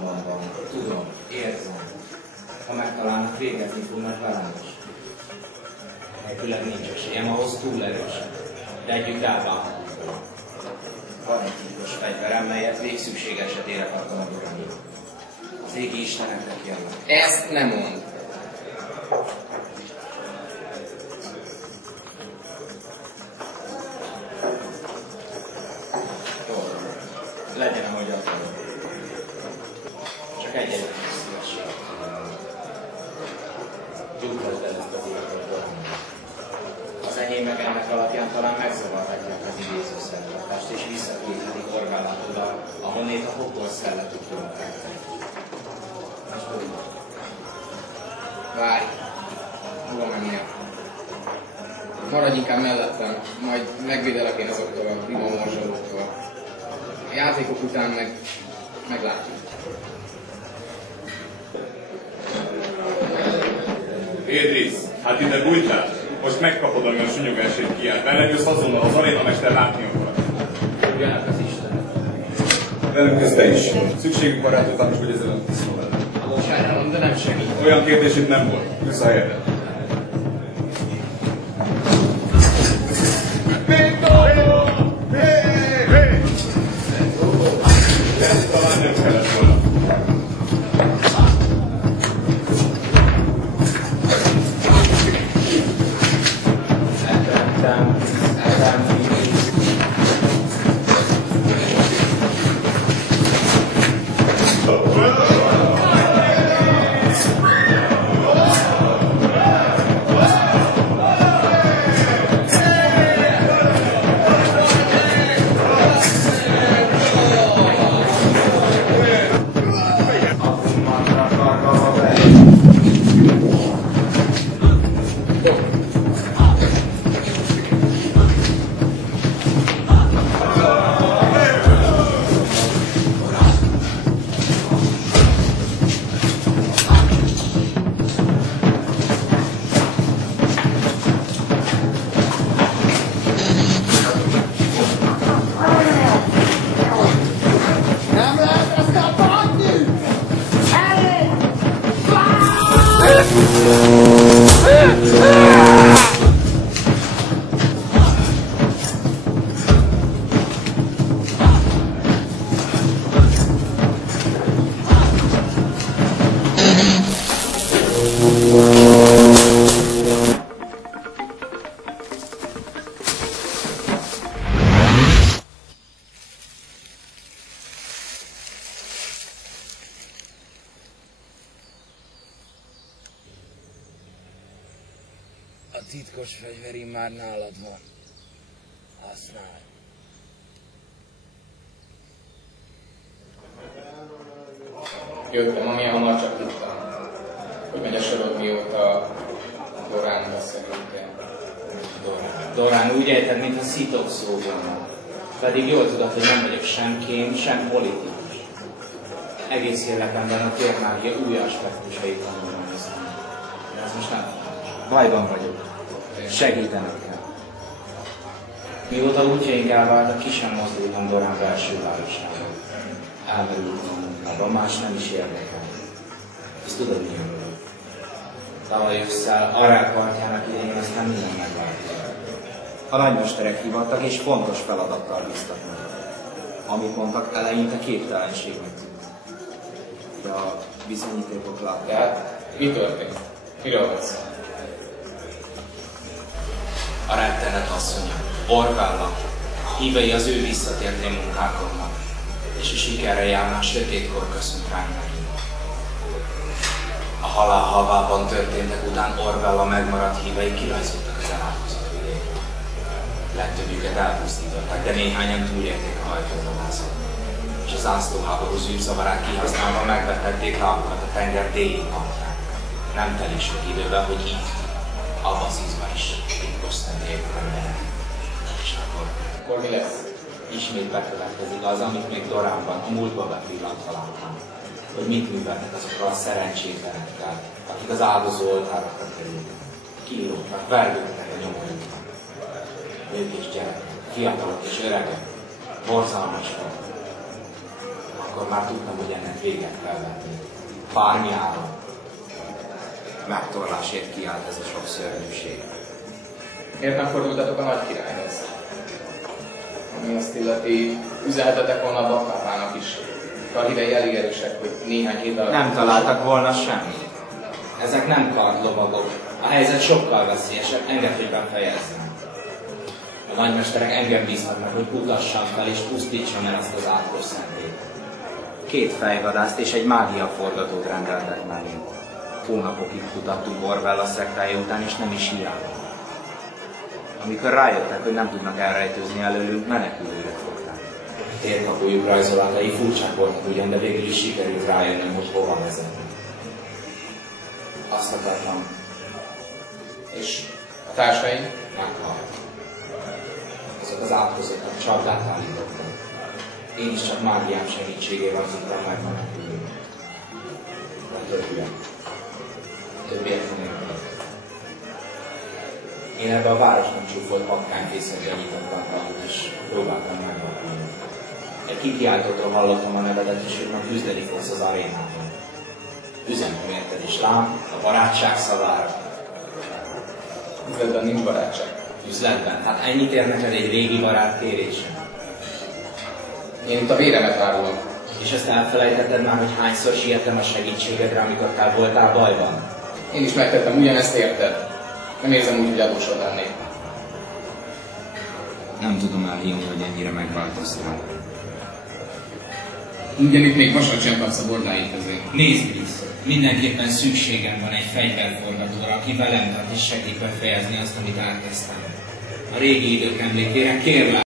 nyomban van. Tudom, érzem. Ha megtalálnak, végezni fognak velem is. Nélküled nincs esélyem, ahhoz túl erős. De együtt elbánhatunk. Van egy titkos fegyverem, melyet végszükség esetére kaptam a urani. Az égi isteneknek jönnek. Ezt nem mond. Legyen, ahogy akarod. Csak egy szívesség. Juttasd el ezt az életet. Az enyém meg ennek alapján talán megzavarhatják az idéző szertartást, és visszaképhetik Orvellát oda, ahonnét a pokol szelle tudtunk feltenni. Várj. Hova mennél? Maradj inkább mellettem, majd megvédelek én azoktól a prima morzsolóktól. A játékok után meglátjuk. Édris, hát ide bújtál? Most megkapod, ami a sunyogásért kiáll. Ellenőrsz azonnal, az arénamester látni akar. Jöjjenek az Istenek. Velünk közt te is. Szükségünk van rá, hogy hogy ezzel a tisztól veled. Sajnálom, de nem segít. Olyan kérdés itt nem volt. Jössz a helyedre. Ezt talán nem kellett volna. A titkos fegyverim már nálad van. Használj. Jöttem, amilyen hamar csak tudtam. Hogy megy a sorod, mióta Dorán beszélünk. Dorán úgy ejted, mintha szitok szó volna. Pedig jól tudod, hogy nem vagyok sem kém, sem politikus. Egész életemben a térmágia új aspektusait tanulmányoztam. De ez most nem fontos. Bajban vagyok. Segítenek kell. Mióta útjaink elváltak, ki sem mozdultam Dorán belső városába. Elmerültem a munkában, más nem is érdekel. Ezt tudod milyen? Tavaly ősszel Arák partjának idején aztán minden megváltozott. A nagymesterek hivattak és fontos feladattal bíztak meg. Amit mondtak, eleinte képtelenségnek tűnt. De a bizonyítékok látták. Mi történt? Miről vagy szó? A rettenet asszonya, Orvella, hívei az ő visszatérté munkákodnak, és a sikerre járnak sötétkor köszönt ránk megint. A halál havában történtek után Orvella megmaradt hívei kirajzoltak az eláldozott vidékre. Legtöbbjüket elpusztították, de néhányan túlélték a hajtóvadászat. És az zászlóháború zűrzavarát kihasználva megvetették lábukat a tenger déli partján. Nem telik sok idővel, hogy itt, Abaszizban is titkos szentélyek lennének. És akkor mi lesz? Ismét bekövetkezik az, amit még Doránban, a múltba bepillantva láttam. Hogy mit műveltek azokkal a szerencsétlenekkel, akik az áldozó oltárokra kerültek. Kilógtak, vergődtek a nyomoruknak. Nők és gyerekek, fiatalok és öregek, borzalmas volt. akkor már tudtam, hogy ennek véget kell vetni. Bármi áron. Megtorlásért kiállt ez a sok szörnyűség. Miért nem fordultatok a nagy királyhoz? Ami azt illeti, üzenhetetek volna a baklávának is. Karhívei elég erősek, hogy néhány hét alatt... Nem találtak volna semmit. Ezek nem kardlovagok. A helyzet sokkal veszélyesebb, engedd, hogy befejezzem. A nagymesterek engem bíznak meg, hogy kutassam fel és pusztítsam el azt az átkos szentét. 2 fejvadászt és egy mágiaforgatót rendeltek nekünk. Hónapokig kutattuk Orwell a szektája után, és nem is hiába. Amikor rájöttek, hogy nem tudnak elrejtőzni előlünk, menekülőre fogták. Térkapujjuk rajzolatai furcsák voltak ugyan, de végül is sikerült rájönnöm, hogy hova vezetni. Azt akartam. És a társaim? Meghalt. Azok az átkozottak csapdát állítottak. Én is csak mágiám segítségével tudtam megmenekülni. A többiek nélkül. Én ebbe a városnak csúfolt patkányfészekre nyitottam valamit, és próbáltam megvakulni. Egy kikiáltótól hallottam a nevedet, és hogy ma küzdeni fogsz az arénában. Üzentem érted is, lám, a barátság szavára. Üzletben nincs barátság. Üzletben? Hát ennyit ér neked egy régi barát kérése. Én itt a véremet árulom. És ezt elfelejtetted már, hogy hányszor siettem a segítségedre, amikor te voltál bajban? Én is megtettem ugyanezt érted. Nem érzem úgy, hogy adósod lennék. Nem tudom elhinni, hogy ennyire megváltoztál. Ugyanitt még vasat sem kapsz a bordáit közé. Nézd vissza! Mindenképpen szükségem van egy fegyverforgatóra, aki velem tart és segít befejezni azt, amit elkezdtem. A régi idők emlékére kérlek!